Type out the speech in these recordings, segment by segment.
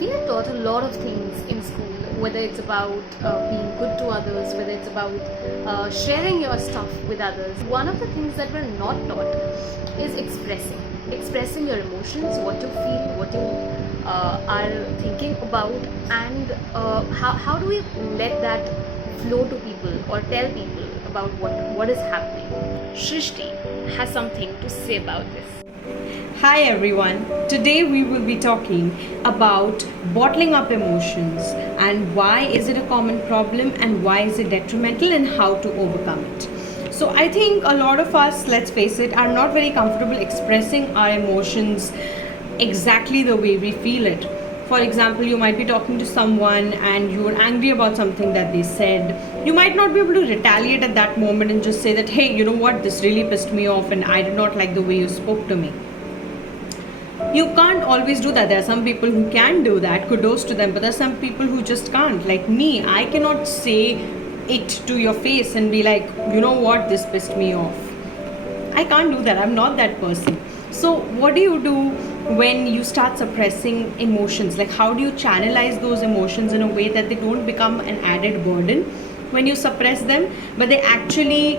We are taught a lot of things in school, whether it's about being good to others, whether it's about sharing your stuff with others. One of the things that we're not taught is expressing your emotions, what you feel, what you are thinking about, and how do we let that flow to people or tell people about what is happening. Shrishti has something to say about this. Hi everyone, today we will be talking about bottling up emotions and why is it a common problem and why is it detrimental and how to overcome it. So I think a lot of us, let's face it, are not very comfortable expressing our emotions exactly the way we feel it. For example, you might be talking to someone and you are angry about something that they said. You might not be able to retaliate at that moment and just say that, hey, you know what, this really pissed me off and I did not like the way you spoke to me. You can't always do that. There are some people who can do that, kudos to them, but there are some people who just can't. Like me, I cannot say it to your face and be like, you know what, this pissed me off. I can't do that. I'm not that person. So what do you do when you start suppressing emotions? Like, how do you channelize those emotions in a way that they don't become an added burden when you suppress them, but they actually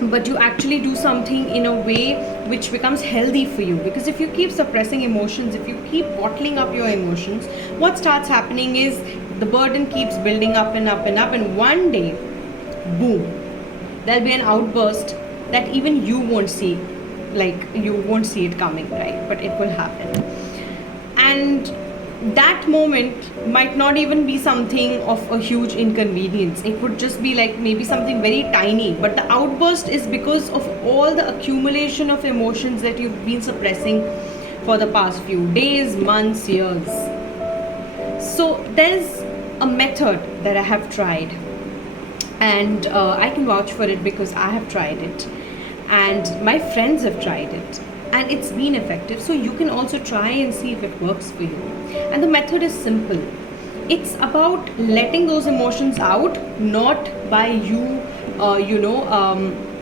but you actually do something in a way which becomes healthy for you? Because if you keep suppressing emotions, if you keep bottling up your emotions, what starts happening is the burden keeps building up and up and up, and one day, boom, there'll be an outburst that even you won't see. Like, you won't see it coming, right? But it will happen. And that moment might not even be something of a huge inconvenience. It would just be like maybe something very tiny, but the outburst is because of all the accumulation of emotions that you've been suppressing for the past few days, months, years. So there's a method that I have tried, and I can vouch for it because I have tried it and my friends have tried it, and it's been effective. So you can also try and see if it works for you. And the method is simple. It's about letting those emotions out, not by you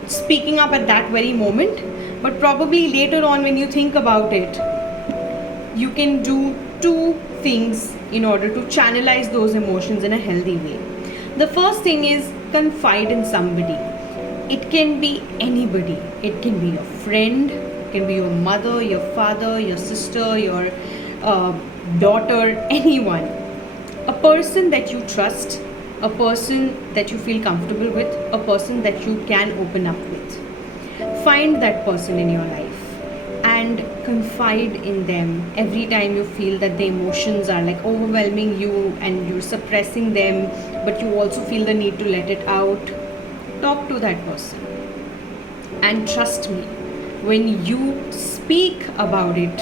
speaking up at that very moment, but probably later on when you think about it. You can do two things in order to channelize those emotions in a healthy way. The first thing is confide in somebody. It can be anybody. It can be your friend, it can be your mother, your father, your sister, your daughter, anyone. A person that you trust, a person that you feel comfortable with, a person that you can open up with. Find that person in your life and confide in them every time you feel that the emotions are like overwhelming you and you're suppressing them, but you also feel the need to let it out. Talk to that person. And trust me, when you speak about it,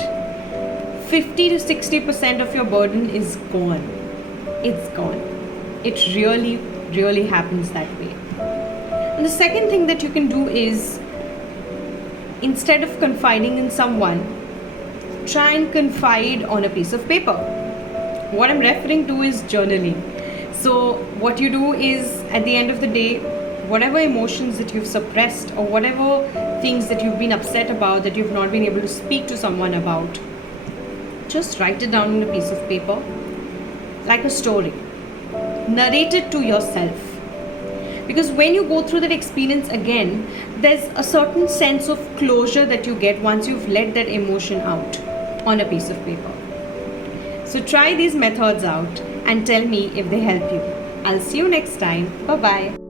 50 to 60% of your burden is gone. It's gone. It really, really happens that way. And the second thing that you can do is, instead of confiding in someone, try and confide on a piece of paper. What I'm referring to is journaling. So what you do is, at the end of the day, whatever emotions that you've suppressed or whatever things that you've been upset about that you've not been able to speak to someone about, just write it down on a piece of paper like a story. Narrate it to yourself. Because when you go through that experience again, there's a certain sense of closure that you get once you've let that emotion out on a piece of paper. So try these methods out and tell me if they help you. I'll see you next time. Bye-bye.